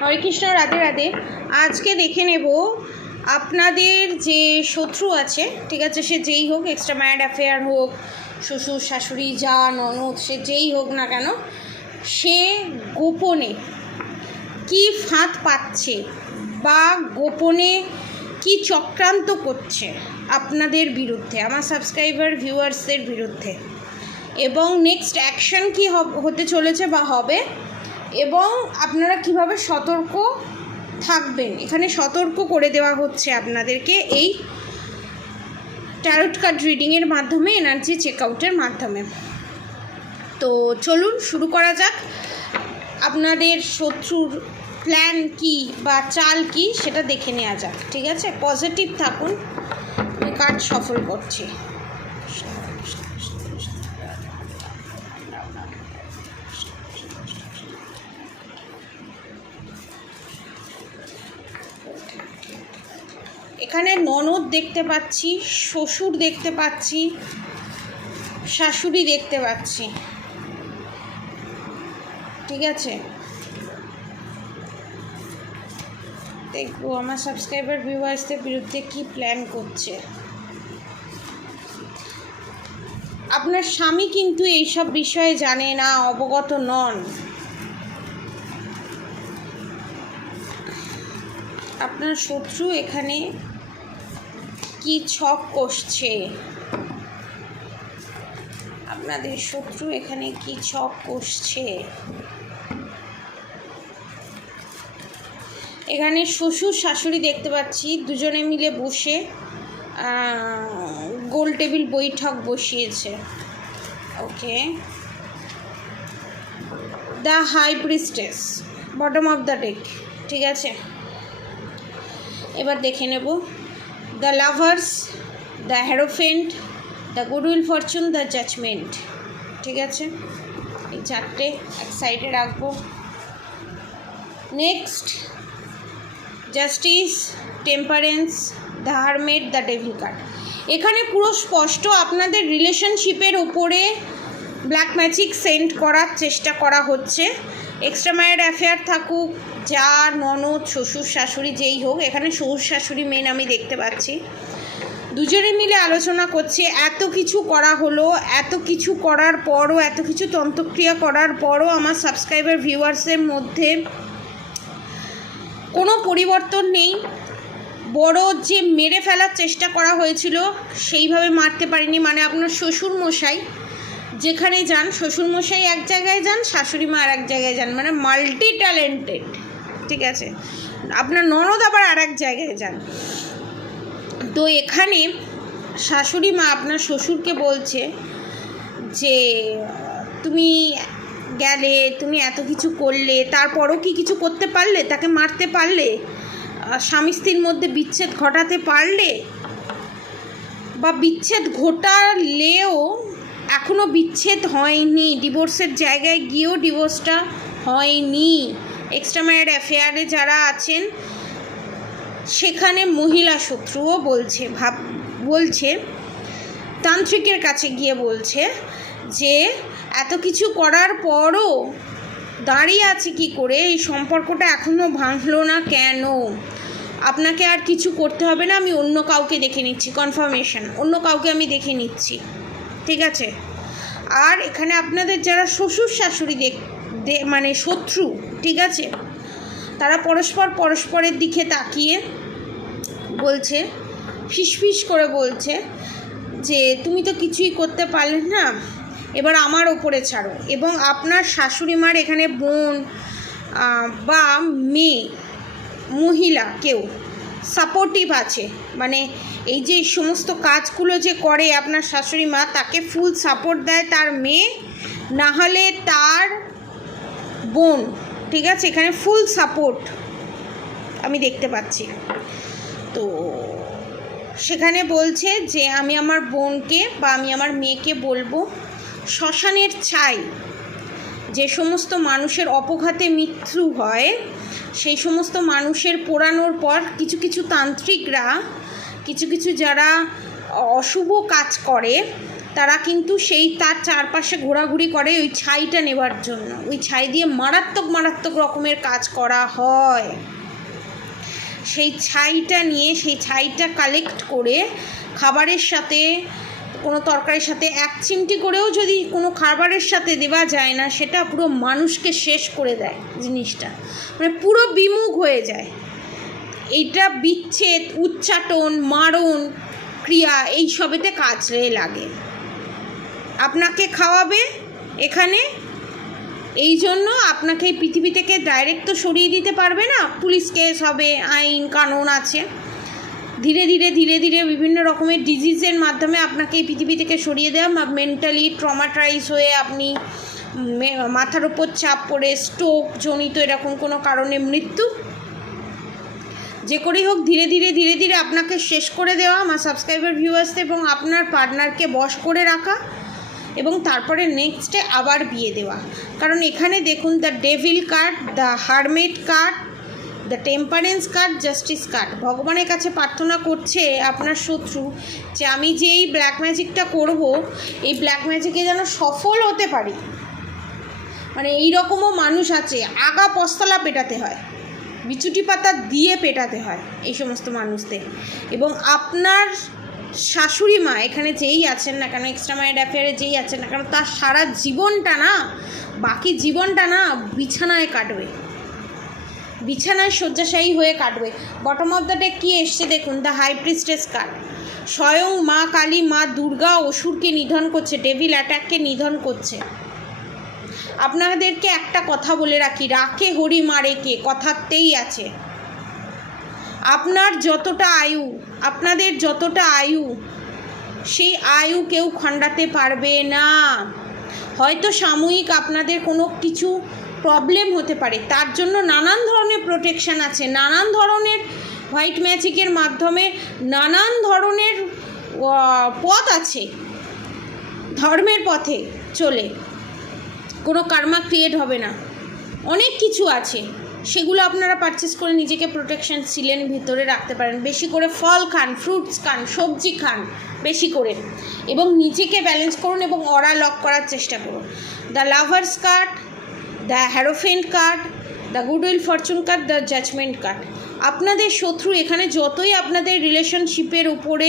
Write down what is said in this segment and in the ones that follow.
হরে কৃষ্ণ, রাধে রাধে। আজকে দেখে নেব আপনাদের যে শত্রু আছে, ঠিক আছে, সে যেই হোক, এক্সট্রা ম্যারিড অ্যাফেয়ার হোক, শ্বশুর শাশুড়ি, যা ননদ, সে যেই হোক না কেন, সে গোপনে কি ফাঁদ পাচ্ছে বা গোপনে কি চক্রান্ত করছে আপনাদের বিরুদ্ধে, আমার সাবস্ক্রাইবার ভিউয়ার্সদের বিরুদ্ধে, এবং নেক্সট অ্যাকশন কী হতে চলেছে বা হবে, এবং আপনারা কিভাবে সতর্ক থাকবেন। এখানে সতর্ক করে দেওয়া হচ্ছে আপনাদেরকে এই ট্যারোট কার্ড রিডিংয়ের মাধ্যমে, এনার্জি চেকআউটের মাধ্যমে। তো চলুন শুরু করা যাক। আপনাদের শত্রুর প্ল্যান কি বা চাল কি সেটা দেখে নেওয়া যাক, ঠিক আছে? পজিটিভ থাকুন। আমি কার্ড সফল করছি। এখানে ননদ দেখতে পাচ্ছি, শ্বশুর দেখতে পাচ্ছি, শাশুড়ি দেখতে পাচ্ছি, ঠিক আছে? দেখবো আমার সাবস্ক্রাইবার ভিউয়ার্সদের বিরুদ্ধে কি প্ল্যান করছে। আপনার স্বামী কিন্তু এইসব বিষয়ে জানে না, অবগত নন। আপনার শত্রু এখানে কি ছক কষছে, আপনাদের শত্রু এখানে কি ছক কষছে। এখানে শ্বশুর শাশুড়ি দেখতে পাচ্ছি, দুজনে মিলে বসে গোল টেবিল বৈঠক বসিয়েছে। Okay, the high priestess, bottom of the deck, ঠিক আছে? এবার দেখে নেব the lovers, the hierophant, the goodwill fortune, the judgement, ঠিক আছে? এই চারটে এক সাইডে রাখবো। Next justice, temperance, the hermit, the devil card. এখানে পুরো স্পষ্ট আপনাদের রিলেশনশিপের ওপরে ব্ল্যাক ম্যাজিক সেন্ড করার চেষ্টা করা হচ্ছে। এক্সট্রা ম্যারিড অ্যাফেয়ার থাকুক, যা ননদ, শ্বশুর শাশুড়ি যেই হোক, এখানে শ্বশুর শাশুড়ি মেন আমি দেখতে পাচ্ছি, দুজনে মিলে আলোচনা করছে। এত কিছু করা হলো, এত কিছু করার পরও, এত কিছু তন্ত্রক্রিয়া করার পরও আমার সাবস্ক্রাইবার ভিউয়ার্সের মধ্যে কোনো পরিবর্তন নেই। বড় যে মেরে ফেলার চেষ্টা করা হয়েছিল সেইভাবে মারতে পারিনি। মানে আপনার শ্বশুরমশাই যেখানে যান, শ্বশুরমশাই এক জায়গায় যান, শাশুড়ি মা আর এক জায়গায় যান, মানে মাল্টি ট্যালেন্টেড, ঠিক আছে? আপনার ননদ আবার আর এক জায়গায় যান। তো এখানে শাশুড়ি মা আপনার শ্বশুরকে বলছে যে তুমি গেলে, তুমি এত কিছু করলে, তারপরও কি কিছু করতে পারলে? তাকে মারতে পারলে? স্বামী স্ত্রীর মধ্যে বিচ্ছেদ ঘটাতে পারলে? বা বিচ্ছেদ ঘটালেও এখনও বিচ্ছেদ হয়নি, ডিভোর্সের জায়গায় গিয়েও ডিভোর্সটা হয়নি। এক্সট্রা ম্যারিড অ্যাফেয়ারে যারা আছেন সেখানে মহিলা শত্রুও বলছে তান্ত্রিকের কাছে গিয়ে বলছে যে এত কিছু করার পরও দাঁড়িয়ে আছে কি করে, এই সম্পর্কটা এখনও ভাঙলো না কেন? আপনাকে আর কিছু করতে হবে না, আমি অন্য কাউকে দেখে নিচ্ছি, কনফার্মেশন, অন্য কাউকে আমি দেখে নিচ্ছি, ঠিক আছে? আর এখানে আপনাদের যারা শ্বশুর শাশুড়ি মানে শত্রু, ঠিক আছে, তারা পরস্পরের দিকে তাকিয়ে বলছে, ফিসফিস করে বলছে যে তুমি তো কিছুই করতে পারলে না, এবার আমার ওপরে ছাড়ো। এবং আপনার শাশুড়ি মার এখানে বোন বা মেয়ে, মহিলা কেউ সাপোর্টিভ আছে, মানে এই যে সমস্ত কাজগুলো যে করে আপনার শাশুড়ি মা, তাকে ফুল সাপোর্ট দেয় তার মেয়ে, না হলে তার বোন, ঠিক আছে? এখানে ফুল সাপোর্ট আমি দেখতে পাচ্ছি। তো সেখানে বলছে যে আমি আমার বোনকে বা আমি আমার মেয়েকে বলবো, শ্মশানের ছাই, যে সমস্ত মানুষের অপঘাতে মৃত্যু হয়, সেই সমস্ত মানুষের পোড়ানোর পর কিছু কিছু তান্ত্রিকরা, কিছু কিছু যারা অশুভ কাজ করে, তারা কিন্তু সেই তার চারপাশে ঘোরাঘুরি করে ওই ছাইটা নেবার জন্য। ওই ছাই দিয়ে মারাত্মক মারাত্মক রকমের কাজ করা হয়। সেই ছাইটা নিয়ে সেই ছাইটা কালেক্ট করে খাবারের সাথে, কোনো তরকারির সাথে এক চিমটি করেও যদি কোনো খাবারের সাথে দেওয়া যায় না, সেটা পুরো মানুষকে শেষ করে দেয় জিনিসটা, মানে পুরো বিমুখ হয়ে যায়। এইটা বিচ্ছেদ, উচ্চাটন, মারণ ক্রিয়া এই সবেতে কাজে লাগে। আপনাকে খাওয়াবে এখানে, এই জন্য আপনাকে এই পৃথিবী থেকে ডাইরেক্ট তো সরিয়ে দিতে পারবে না, পুলিশ কেস হবে, আইন কানুন আছে। ধীরে ধীরে ধীরে ধীরে বিভিন্ন রকমের ডিজিজের মাধ্যমে আপনাকে এই পৃথিবী থেকে সরিয়ে দেওয়া, মেন্টালি ট্রমাটাইজ হয়ে আপনি মাথার ওপর চাপ পড়ে স্ট্রোক জনিত এরকম কোনো কারণে মৃত্যু, যে করেই হোক ধীরে ধীরে ধীরে ধীরে আপনাকে শেষ করে দেওয়া আমার সাবস্ক্রাইবার ভিউয়ার্সদের, এবং আপনার পার্টনারকে বশ করে রাখা, এবং তারপরে নেক্সটে আবার বিয়ে দেওয়া। কারণ এখানে দেখুন, the devil card, the hermit card, the temperance card, justice card. ভগবানের কাছে প্রার্থনা করছে আপনার শত্রু যে আমি যে এই ব্ল্যাক ম্যাজিকটা করব, এই ব্ল্যাক ম্যাজিকে যেন সফল হতে পারি। মানে এই রকমও মানুষ আছে, আগা পস্তলা পেটাতে হয়, বিচুটি পাতা দিয়ে পেটাতে হয় এই সমস্ত মানুষদের। এবং আপনার শাশুড়ি মা এখানে যেই আছেন না কেন, এক্সট্রা ম্যারিড অ্যাফেয়ারে যেই আছেন না কেন, তার সারা জীবনটা না, বাকি জীবনটা না বিছানায় কাটবে, বিছানায় শয্যাশায়ী হয়ে কাটবে। বটম অফ দ্য ডেক কী এসছে দেখুন, দ্য হাই প্রিস্টেস কার্ড। স্বয়ং মা কালী, মা দুর্গা অসুরকে নিধন করছে, ডেভিল অ্যাটাককে নিধন করছে। আপনাদেরকে একটা কথা বলে রাখি, রাখে হরি মারে কে, কথাতেই আছে। আপনার যতটা আয়ু, আপনাদের যতটা আয়ু, সেই আয়ু কেউ খণ্ডাতে পারবে না। হয়তো সাময়িক আপনাদের কোনো কিছু প্রবলেম হতে পারে, তার জন্য নানান ধরনের প্রোটেকশান আছে, নানান ধরনের হোয়াইট ম্যাজিকের মাধ্যমে নানান ধরনের পথ আছে, ধর্মের পথে চলে কোনো কার্মা ক্রিয়েট হবে না, অনেক কিছু আছে। সেগুলো আপনারা পারচেস করে নিজেকে প্রোটেকশন সিলের ভিতরে রাখতে পারেন। বেশি করে ফল খান, ফ্রুটস খান, সবজি খান বেশি করে, এবং নিজেকে ব্যালেন্স করুন এবং অরা লক করার চেষ্টা করুন। The lovers card, the hierophant card, the goodwill fortune card, the judgement card. আপনাদের শত্রু এখানে যতই আপনাদের রিলেশনশিপের উপরে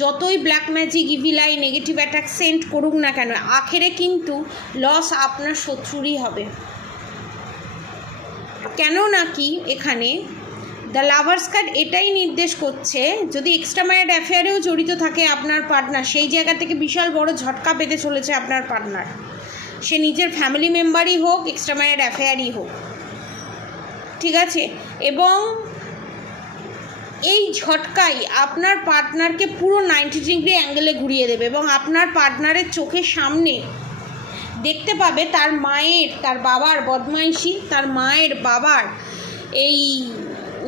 যতই black magic, evil eye, negative attack send করুক না কেন, আখেরে কিন্তু লস আপনার শত্রুরই হবে। কেন নাকি এখানে দ্য লাভার্স কার্ড এটাই নির্দেশ করছে, যদি এক্সট্রা ম্যারিড অ্যাফেয়ারেও জড়িত থাকে আপনার পার্টনার, সেই জায়গা থেকে বিশাল বড় ঝটকা পেতে চলেছে আপনার পার্টনার। সে নিজের ফ্যামিলি মেম্বারই হোক, এক্সট্রা ম্যারিড অ্যাফেয়ারই হোক, ঠিক আছে। এবং এই ঝটকাই আপনার পার্টনারকে পুরো 90 ডিগ্রি অ্যাঙ্গেলে ঘুরিয়ে দেবে, এবং আপনার পার্টনারের চোখের সামনে দেখতে পাবে তার মায়ের, তার বাবার বদমাইশি, তার মায়ের বাবার এই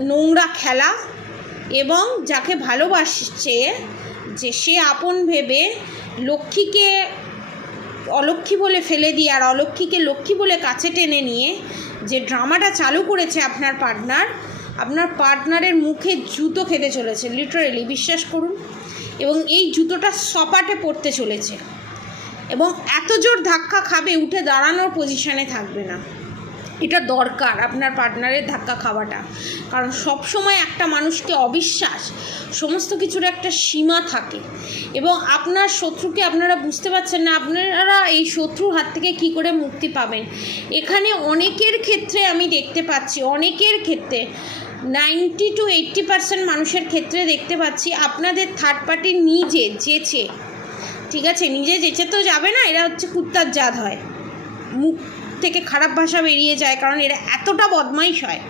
নোংরা খেলা, এবং যাকে ভালোবাসছে, যে সে আপন ভেবে লক্ষ্মীকে অলক্ষ্মী বলে ফেলে দিয়ে আর অলক্ষ্মীকে লক্ষ্মী বলে কাছে টেনে নিয়ে যে ড্রামাটা চালু করেছে আপনার পার্টনার, আপনার পার্টনারের মুখে জুতো খেতে চলেছে, লিটারেলি বিশ্বাস করুন। এবং এই জুতোটা সপাটে পড়তে চলেছে, এবং এত জোর ধাক্কা খাবে উঠে দাঁড়ানোর পজিশানে থাকবে না। এটা দরকার আপনার পার্টনারের ধাক্কা খাওয়াটা, কারণ সব সময় একটা মানুষকে অবিশ্বাস, সমস্ত কিছুর একটা সীমা থাকে। এবং আপনার শত্রুকে আপনারা বুঝতে পারছেন না, আপনারা এই শত্রুর হাত থেকে কি করে মুক্তি পাবেন। এখানে অনেকের ক্ষেত্রে আমি দেখতে পাচ্ছি, অনেকের ক্ষেত্রে 90 to 80% মানুষের ক্ষেত্রে দেখতে পাচ্ছি আপনাদের থার্ড পার্টি নিজে যেচে, ঠিক আছে, নিজে যেচে তো যাবে না, এরা হচ্ছে কুত্তার জাত হয়, মুখ থেকে খারাপ ভাষা বেরিয়ে যায়, কারণ এরা এতটা বদমাইশ হয়,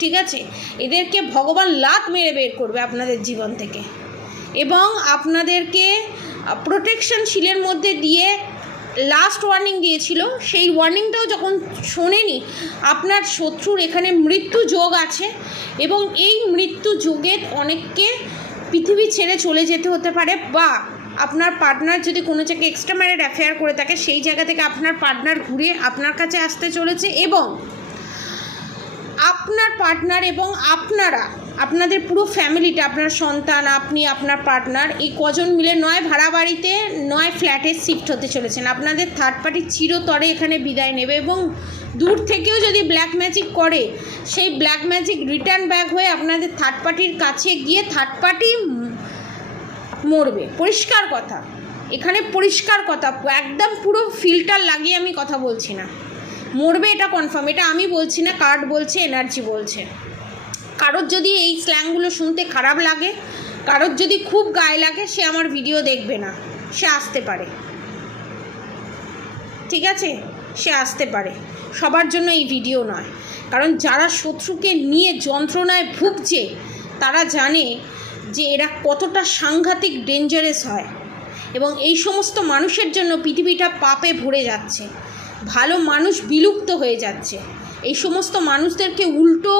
ঠিক আছে। এদেরকে ভগবান লাত মেরে বের করবে আপনাদের জীবন থেকে, এবং আপনাদেরকে প্রোটেকশন শিলের মধ্যে দিয়ে লাস্ট ওয়ার্নিং দিয়েছিল, সেই ওয়ার্নিংটাও যখন শোনেনি, আপনার শত্রুর এখানে মৃত্যু যোগ আছে, এবং এই মৃত্যু যোগে অনেককে পৃথিবী ছেড়ে চলে যেতে হতে পারে, বা আপনার পার্টনার যদি কোনো জায়গায় এক্সট্রা ম্যারিড অ্যাফেয়ার করে থাকে, সেই জায়গা থেকে আপনার পার্টনার ঘুরে আপনার কাছে আসতে চলেছে, এবং আপনার পার্টনার এবং আপনারা আপনাদের পুরো ফ্যামিলিটা, আপনার সন্তান, আপনি, আপনার পার্টনার, এই কজন মিলে নয় ভাড়া বাড়িতে নয় ফ্ল্যাটে শিফট হতে চলেছেন। আপনাদের থার্ড পার্টি চিরতরে এখানে বিদায় নেবে এবং দূর থেকেও যদি ব্ল্যাক ম্যাজিক করে, সেই ব্ল্যাক ম্যাজিক রিটার্ন ব্যাক হয়ে আপনাদের থার্ড পার্টির কাছে গিয়ে থার্ড পার্টি মরবে। পরিষ্কার কথা, এখানে পরিষ্কার কথা, একদম পুরো ফিল্টার লাগিয়ে আমি কথা বলছি না, মরবে এটা কনফার্ম। এটা আমি বলছি না, কার্ড বলছে, এনার্জি বলছে। কারোর যদি এই স্ল্যাংগুলো শুনতে খারাপ লাগে, কারোর যদি খুব গায়ে লাগে, সে আমার ভিডিও দেখবে না, সে আসতে পারে, ঠিক আছে, সে আসতে পারে। সবার জন্য এই ভিডিও নয়, কারণ যারা শত্রুকে নিয়ে যন্ত্রণায় ভুগছে তারা জানে যে এরা কতটা সাংঘাতিক ডেঞ্জারাস হয়, এবং এই সমস্ত মানুষের জন্য পৃথিবীটা পাপে ভরে যাচ্ছে, ভালো মানুষ বিলুপ্ত হয়ে যাচ্ছে। এই সমস্ত মানুষদেরকে উল্টো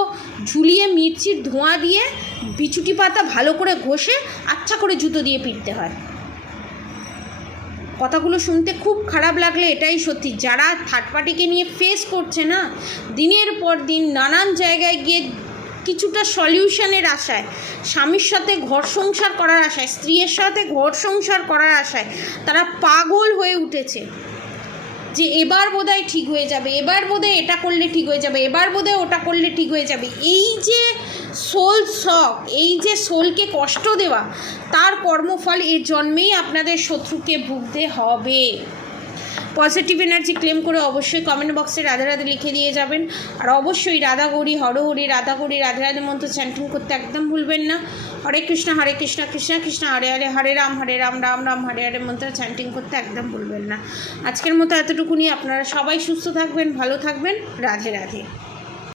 ঝুলিয়ে মির্চির ধোঁয়া দিয়ে বিচুটি পাতা ভালো করে ঘষে আচ্ছা করে জুতো দিয়ে পিটতে হয়। কথাগুলো শুনতে খুব খারাপ লাগলে এটাই সত্যি। যারা থার্ড পার্টিকে নিয়ে ফেস করছে না, দিনের পর দিন নানান জায়গায় গিয়ে কিছুটা সলিউশনের আশায়, স্বামীর সাথে ঘর সংসার করার আশায়, স্ত্রীর সাথে ঘর সংসার করার আশায় তারা পাগল হয়ে উঠেছে যে এবার বোধহয় ঠিক হয়ে যাবে, এবার বোধহয় এটা করলে ঠিক হয়ে যাবে, এবার বোধহয় ওটা করলে ঠিক হয়ে যাবে। এই যে সোল শক, এই যে সোলকে কষ্ট দেওয়া, তার কর্মফল এর জন্মেই আপনাদের শত্রুকে ভুগতে হবে। পজিটিভ এনার্জি ক্লেম করে অবশ্যই কমেন্ট বক্সে রাধে রাধে লিখে দিয়ে যাবেন। আর অবশ্যই রাধা গৌরী হরহরি, রাধা গৌরী রাধে রাধে মন্ত্র চ্যান্টিং করতে একদম ভুলবেন না। হরে কৃষ্ণ কৃষ্ণ কৃষ্ণ হরে হরে, হরে রাম রাম রাম হরে হরে মন্ত্র চ্যান্টিং করতে একদম ভুলবেন না। আজকের মতো এতটুকুনি। আপনারা সবাই সুস্থ থাকবেন, ভালো থাকবেন। রাধে রাধে।